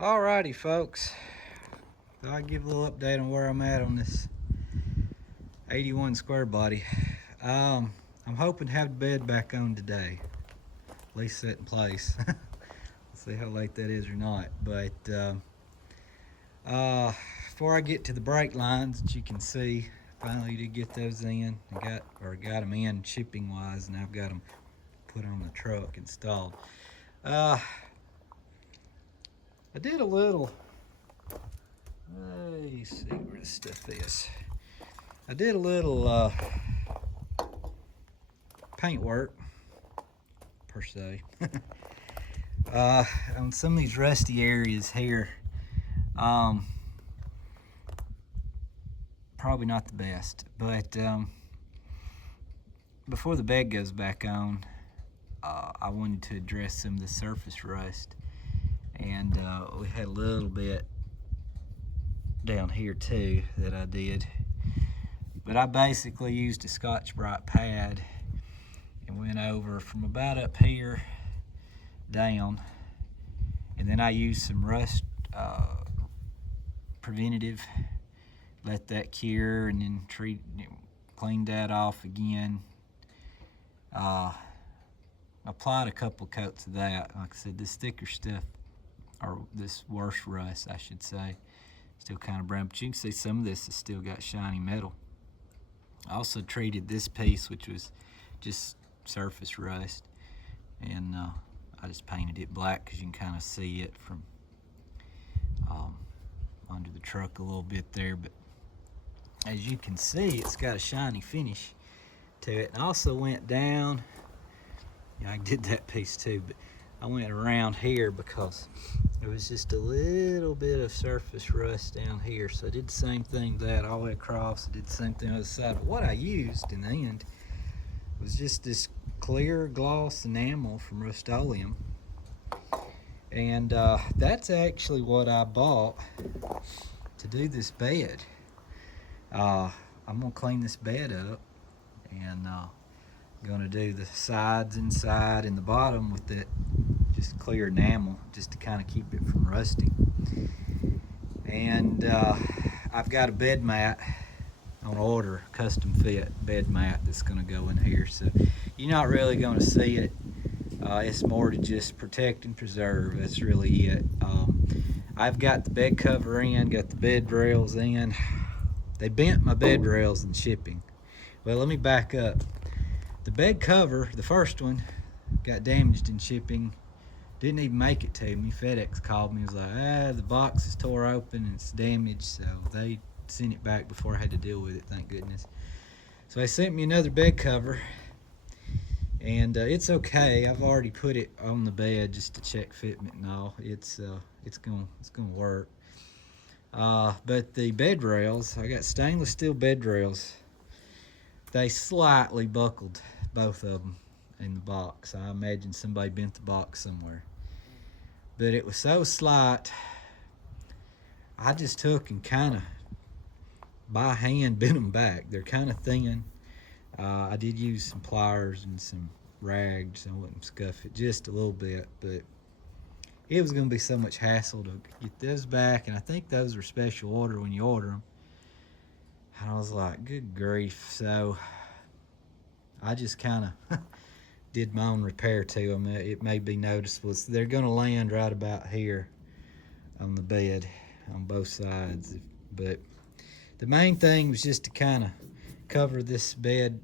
Alrighty, folks. I'll give a little update on where I'm at on this 81 square body. I'm hoping to have the bed back on today, at least set in place. We'll see how late that is or not. But before I get to the brake lines that you can see, finally did get those in. Got them in shipping wise, and I've got them put on the truck installed. I did a little. Let me see where this stuff is. I did a little paint work, per se, on some of these rusty areas here. Probably not the best, but before the bed goes back on, I wanted to address some of the surface rust, and we had a little bit down here too that I did. But I basically used a Scotch-Brite pad and went over from about up here down, and then I used some rust preventative, let that cure, and then cleaned that off again. Applied a couple coats of that. Like I said, this thicker stuff, or this worse rust I should say, still kind of brown, but you can see some of this has still got shiny metal. I also treated this piece, which was just surface rust, and I just painted it black because you can kind of see it from under the truck a little bit there. But as you can see, it's got a shiny finish to it. And I also went down, I did that piece too, but I went around here because there was just a little bit of surface rust down here. So I did the same thing that all the way across. I did the same thing on the other side. But what I used in the end was just this clear gloss enamel from Rust-Oleum. And that's actually what I bought to do this bed. I'm gonna clean this bed up, and gonna do the sides inside and the bottom with that just clear enamel, just to kind of keep it from rusting. And I've got a bed mat on order, custom fit bed mat that's gonna go in here, so you're not really gonna see it. It's more to just protect and preserve. That's really it. I've got the bed cover in, got the bed rails in. They bent my bed rails in shipping. Well, let me back up. The bed cover, the first one, got damaged in shipping. Didn't even make it to me. FedEx called me. Was like, the box is tore open and it's damaged. So they sent it back before I had to deal with it, thank goodness. So they sent me another bed cover, and it's okay. I've already put it on the bed just to check fitment and all. It's gonna work. But the bed rails, I got stainless steel bed rails. They slightly buckled, both of them, in the box. I imagine somebody bent the box somewhere. But it was so slight, I just took and kind of by hand bent them back. They're kind of thin. I did use some pliers and some rags. I wouldn't scuff it just a little bit, but it was going to be so much hassle to get those back, and I think those were special order when you order them. And I was like, good grief. So I just kind of did my own repair to them. It may be noticeable. They're going to land right about here on the bed on both sides. But the main thing was just to kind of cover this bed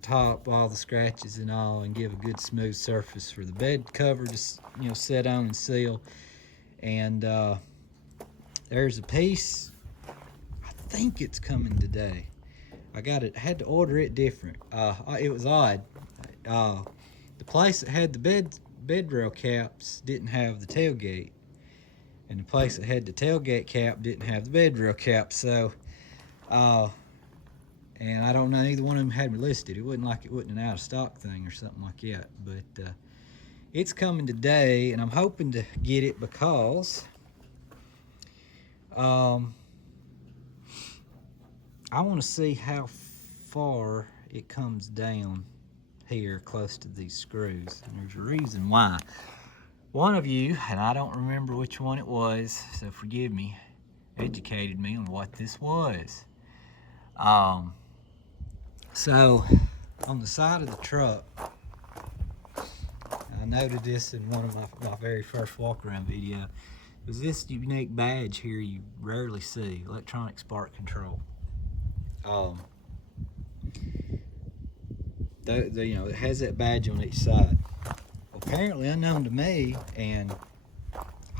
top, all the scratches and all, and give a good smooth surface for the bed cover to set on and seal. And there's a piece, I think it's coming today. I had to order it different. It was odd. The place that had the bed rail caps didn't have the tailgate, and the place that had the tailgate cap didn't have the bed rail cap. So and I don't know, neither one of them had me listed. It wasn't like it wasn't an out of stock thing or something like that. But it's coming today, and I'm hoping to get it because I want to see how far it comes down here close to these screws. And there's a reason why. One of you, and I don't remember which one it was, so forgive me, educated me on what this was. So on the side of the truck, I noted this in one of my very first walk around video, was this unique badge here you rarely see, electronic spark control. It has that badge on each side. Apparently unknown to me, and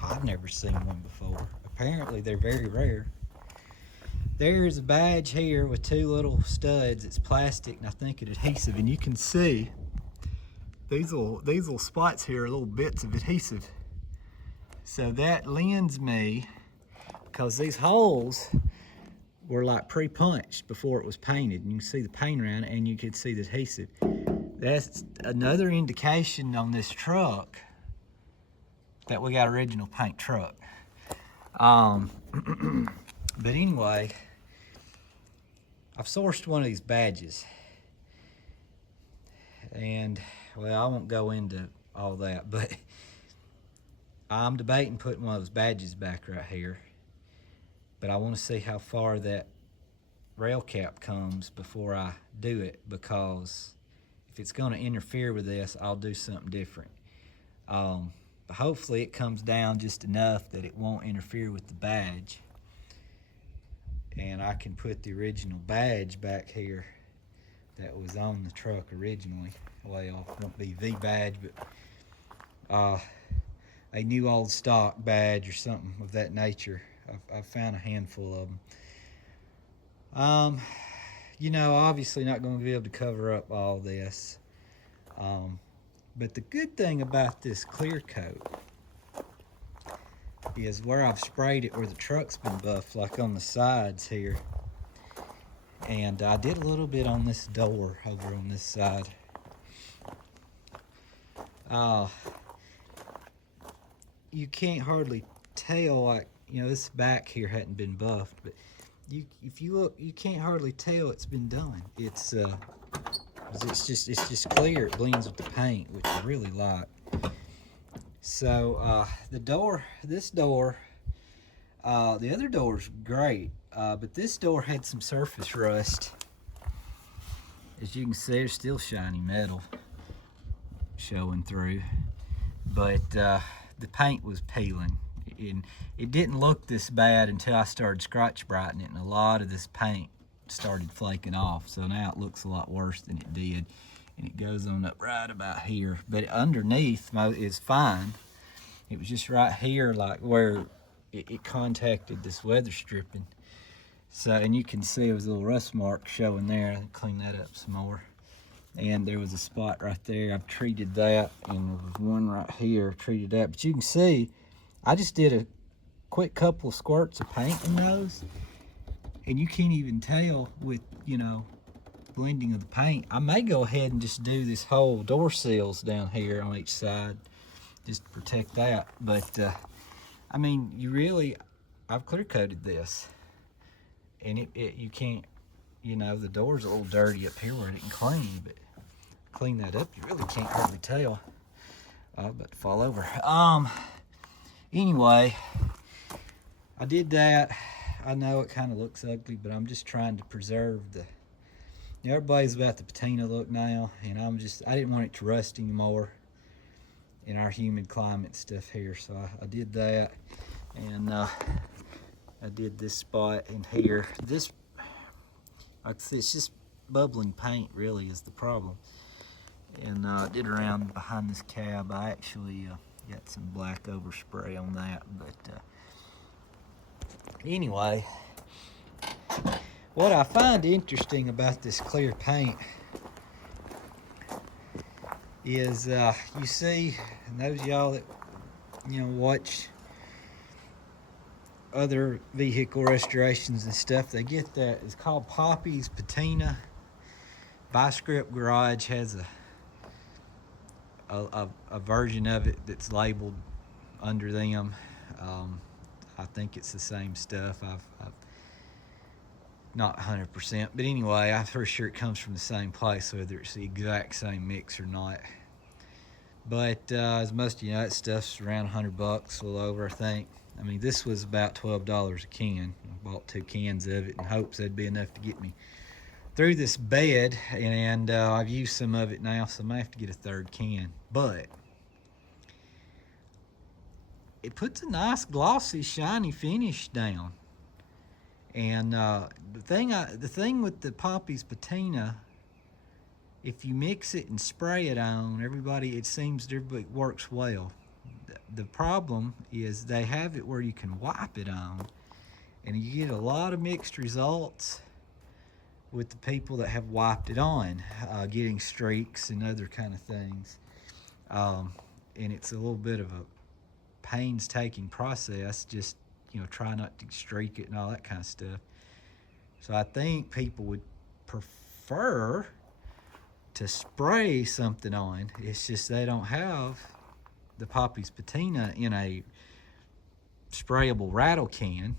I've never seen one before. Apparently they're very rare. There's a badge here with two little studs. It's plastic and I think it's adhesive, and you can see these little spots here are little bits of adhesive. So that lends me, because these holes were like pre-punched before it was painted, and you can see the paint around it and you can see the adhesive. That's another indication on this truck that we got original paint truck. But anyway, I've sourced one of these badges, and well, I won't go into all that, but I'm debating putting one of those badges back right here, but I want to see how far that rail cap comes before I do it, because if it's going to interfere with this, I'll do something different. But hopefully it comes down just enough that it won't interfere with the badge, and I can put the original badge back here that was on the truck originally. Well, it won't be the badge, but a new old stock badge or something of that nature. I've found a handful of them. Obviously not going to be able to cover up all this. But the good thing about this clear coat is where I've sprayed it where the truck's been buffed, like on the sides here. And I did a little bit on this door over on this side. You can't hardly tell, like, this back here hadn't been buffed, but if you look, you can't hardly tell it's been done. It's just clear. It blends with the paint, which I really like. So this door, the other door's great, but this door had some surface rust. As you can see, there's still shiny metal showing through, but the paint was peeling. And it didn't look this bad until I started scratch brightening it, and a lot of this paint started flaking off. So now it looks a lot worse than it did, and it goes on up right about here. But underneath is fine. It was just right here, like where it contacted this weather stripping. So, and you can see there was a little rust mark showing there. I'll clean that up some more. And there was a spot right there. I've treated that, and there was one right here, treated that. But you can see, I just did a quick couple of squirts of paint in those, and you can't even tell with, blending of the paint. I may go ahead and just do this whole door sills down here on each side, just to protect that. But, I mean, I've clear coated this, and you can't, the door's a little dirty up here where it didn't clean, but clean that up, you really can't hardly tell. I'm about to fall over. Anyway, I did that. I know it kind of looks ugly, but I'm just trying to preserve everybody's about the patina look now, and I didn't want it to rust anymore in our humid climate stuff here, so I did that. And I did this spot in here. This, like I said, it's just bubbling paint really is the problem. And I did around behind this cab. I actually got some black overspray on that, but anyway, what I find interesting about this clear paint is you see, and those of y'all that watch other vehicle restorations and stuff, they get that. It's called Poppy's Patina. Bi-Script Garage has a version of it that's labeled under them. I think it's the same stuff. I've not 100%, but anyway, I'm pretty sure it comes from the same place, whether it's the exact same mix or not. But as most of you know, that stuff's around $100, a little over, I think. I mean, this was about $12 a can. I bought 2 cans of it in hopes that'd be enough to get me through this bed, and I've used some of it now, so I might have to get a 3rd can. But it puts a nice, glossy, shiny finish down. And the thing with the Poppy's Patina, if you mix it and spray it on, it seems everybody works well. The problem is they have it where you can wipe it on, and you get a lot of mixed results with the people that have wiped it on, getting streaks and other kind of things. And it's a little bit of a painstaking process, just try not to streak it and all that kind of stuff. So I think people would prefer to spray something on. It's just they don't have the Poppy's Patina in a sprayable rattle can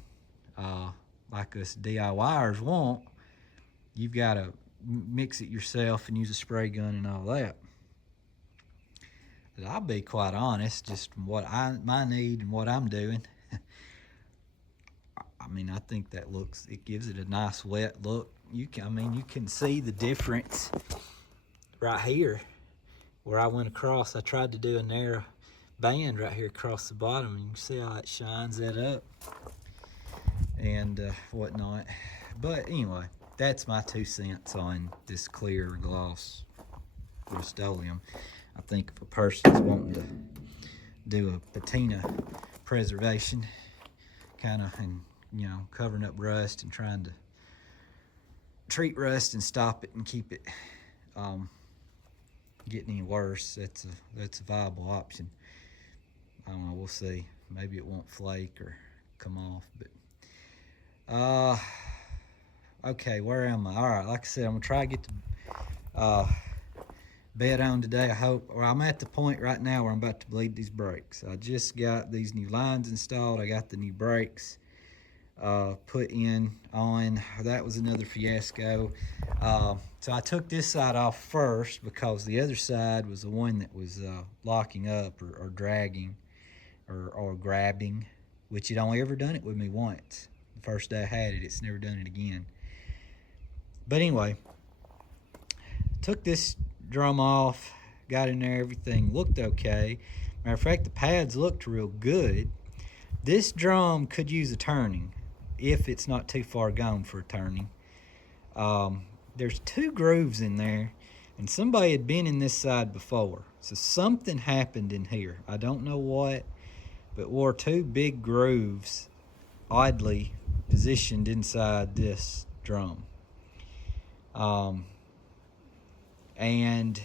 like us DIYers want. You've got to mix it yourself and use a spray gun and all that. But I'll be quite honest, just from what my need and what I'm doing, I mean, I think that it gives it a nice wet look. You can see the difference right here where I went across. I tried to do a narrow band right here across the bottom, and you can see how it shines that up and whatnot. But anyway, that's my 2 cents on this clear gloss Rust-Oleum. I think if a person's wanting to do a patina preservation, kind of, and covering up rust and trying to treat rust and stop it and keep it getting any worse, that's a viable option. I don't know, we'll see. Maybe it won't flake or come off, but okay, where am I? All right, like I said, I'm gonna try to get the bed on today. I hope, or I'm at the point right now where I'm about to bleed these brakes. I just got these new lines installed. I got the new brakes put on. That was another fiasco. So I took this side off first because the other side was the one that was locking up or dragging or grabbing, which it only ever done it with me once. The first day I had it, it's never done it again. But anyway, took this drum off, got in there, everything looked okay. Matter of fact, the pads looked real good. This drum could use a turning if it's not too far gone for a turning. There's 2 grooves in there, and somebody had been in this side before. So something happened in here. I don't know what, but wore 2 big grooves oddly positioned inside this drum. And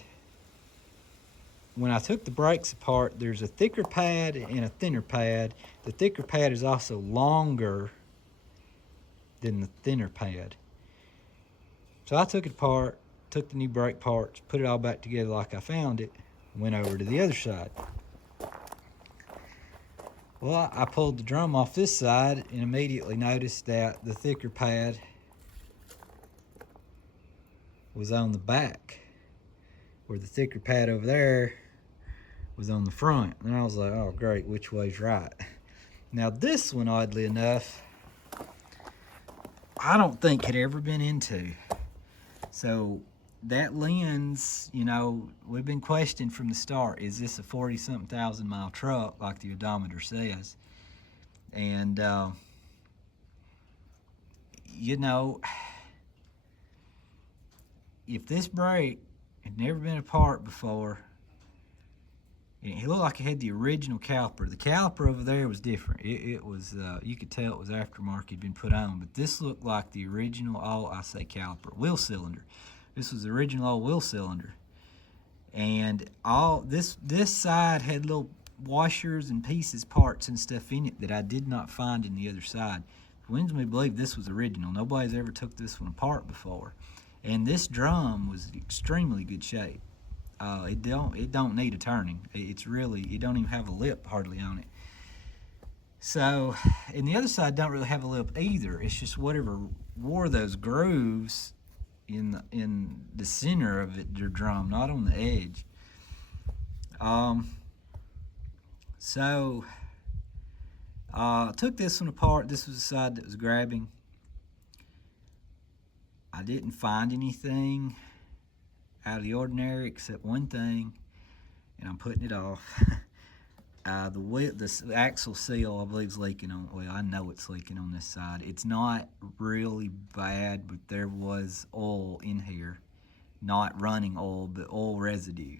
when I took the brakes apart, there's a thicker pad and a thinner pad. The thicker pad is also longer than the thinner pad. So I took it apart, took the new brake parts, put it all back together like I found it, went over to the other side. Well, I pulled the drum off this side and immediately noticed that the thicker pad was on the back, where the thicker pad over there was on the front. And I was like, oh great, which way's right? Now this one, oddly enough, I don't think had ever been into. So that lens, we've been questioning from the start, is this a 40-something thousand mile truck like the odometer says? And if this brake had never been apart before, it looked like it had the original caliper. The caliper over there was different. It was, you could tell it was aftermarket, been put on, but this looked like the original, caliper, wheel cylinder. This was the original old wheel cylinder. And this side had little washers and pieces, parts and stuff in it that I did not find in the other side. It leads me to believe this was original. Nobody's ever took this one apart before. And this drum was in extremely good shape. It don't need a turning. It don't even have a lip hardly on it. So, and the other side don't really have a lip either. It's just whatever wore those grooves in the center of it, your drum, not on the edge. So I took this one apart. This was the side that was grabbing. I didn't find anything out of the ordinary except one thing, and I'm putting it off. The axle seal, I believe, is leaking on. Well, I know it's leaking on this side. It's not really bad, but there was oil in here, not running oil, but oil residue.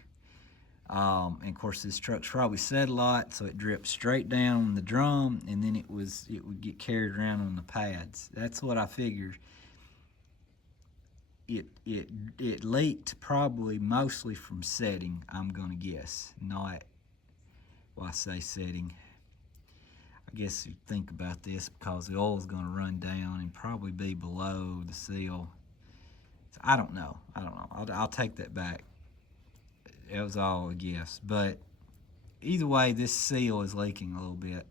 And of course, this truck's probably set a lot, so it dripped straight down on the drum, and then it would get carried around on the pads. That's what I figured. It leaked probably mostly from setting, I'm gonna guess, not. Well, I say setting. I guess you think about this because the oil is going to run down and probably be below the seal. So I don't know. I'll take that back. It was all a guess. But either way, this seal is leaking a little bit.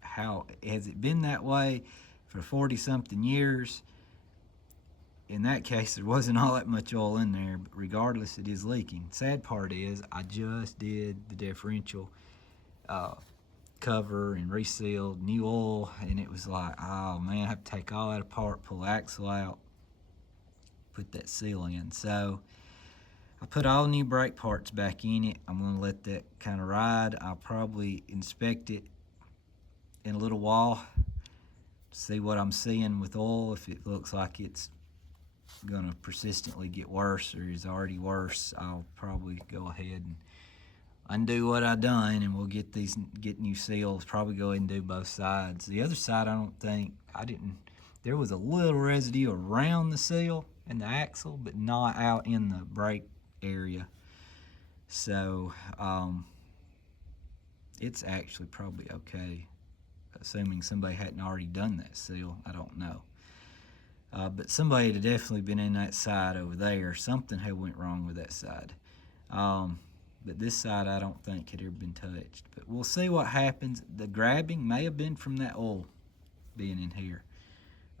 How has it been that way for 40-something years? In that case, there wasn't all that much oil in there, but regardless, it is leaking. Sad part is I just did the differential cover and resealed, new oil, and it was like, oh man, I have to take all that apart, pull the axle out, put that seal in. So I put all new brake parts back in it. I'm going to let that kind of ride. I'll probably inspect it in a little while, see what I'm seeing with oil. If it looks like it's going to persistently get worse or is already worse, I'll probably go ahead and undo what I done, and we'll get new seals. Probably go ahead and do both sides. The other side, there was a little residue around the seal and the axle, but not out in the brake area. So it's actually probably okay, assuming somebody hadn't already done that seal. I don't know. But somebody had definitely been in that side over there. Something had went wrong with that side. But this side I don't think had ever been touched. But we'll see what happens. The grabbing may have been from that oil being in here.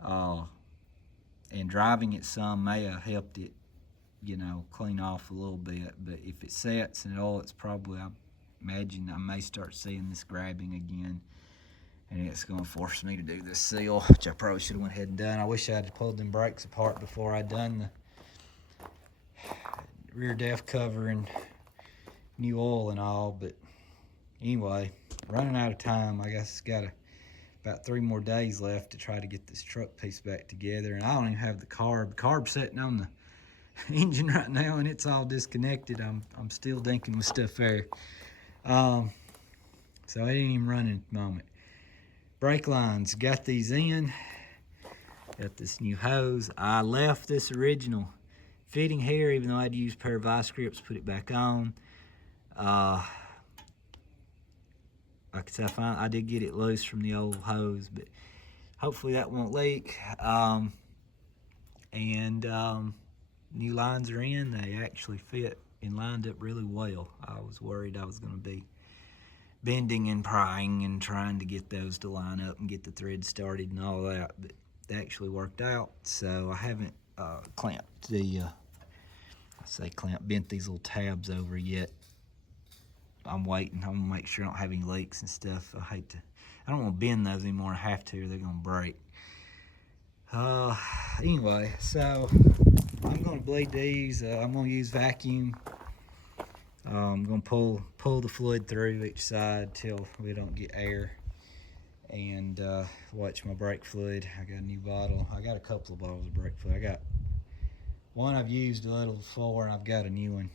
And driving it some may have helped it, clean off a little bit. But if it sets and all, it's probably, I imagine I may start seeing this grabbing again. And it's going to force me to do this seal, which I probably should have went ahead and done. I wish I had pulled them brakes apart before I'd done the rear def cover and new oil and all. But anyway, running out of time. I guess got about 3 more days left to try to get this truck piece back together. And I don't even have the carb sitting on the engine right now, and it's all disconnected. I'm still dinking with stuff there. So it ain't even running at the moment. Brake lines, got these in. Got this new hose. I left this original fitting here, even though I had to use a pair of vice grips, put it back on. Like I said, I did get it loose from the old hose, but hopefully that won't leak. New lines are in. They actually fit and lined up really well. I was worried I was going to be bending and prying and trying to get those to line up and get the thread started and all that, but they actually worked out. So I haven't bent these little tabs over yet. I'm waiting. I'm gonna make sure I don't have any leaks and stuff. I don't want to bend those anymore. I have to, or they're gonna break. Anyway, so I'm gonna bleed these. I'm gonna use vacuum. I'm gonna pull the fluid through each side till we don't get air, and watch my brake fluid. I got a new bottle. I got a couple of bottles of brake fluid. I got one I've used a little before, and I've got a new one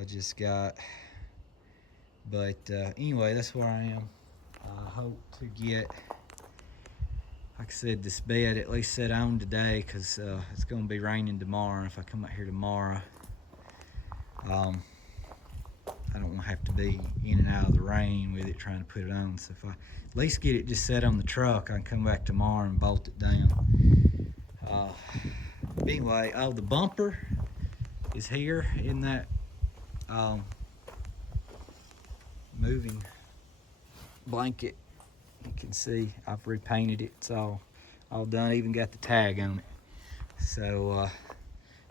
I just got. But anyway, that's where I am. I hope to get, like I said, this bed at least set on today, because it's going to be raining tomorrow. And if I come out here tomorrow, I don't want to have to be in and out of the rain with it trying to put it on. So if I at least get it just set on the truck, I can come back tomorrow and bolt it down. Anyway, the bumper is here in that moving blanket. You can see I've repainted it. It's all done. I even got the tag on it. So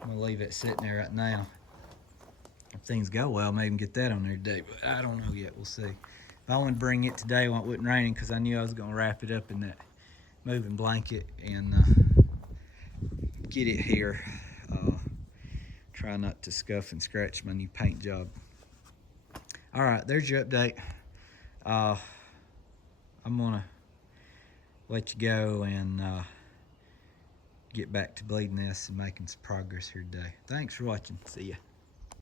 I'm gonna leave it sitting there right now. if things go well, maybe get that on there today, but I don't know yet. We'll see. If I want to bring it today when it wasn't raining, because I knew I was going to wrap it up in that moving blanket and get it here. Try not to scuff and scratch my new paint job. All right, there's your update. I'm gonna let you go and get back to bleeding this and making some progress here today. Thanks for watching. See ya.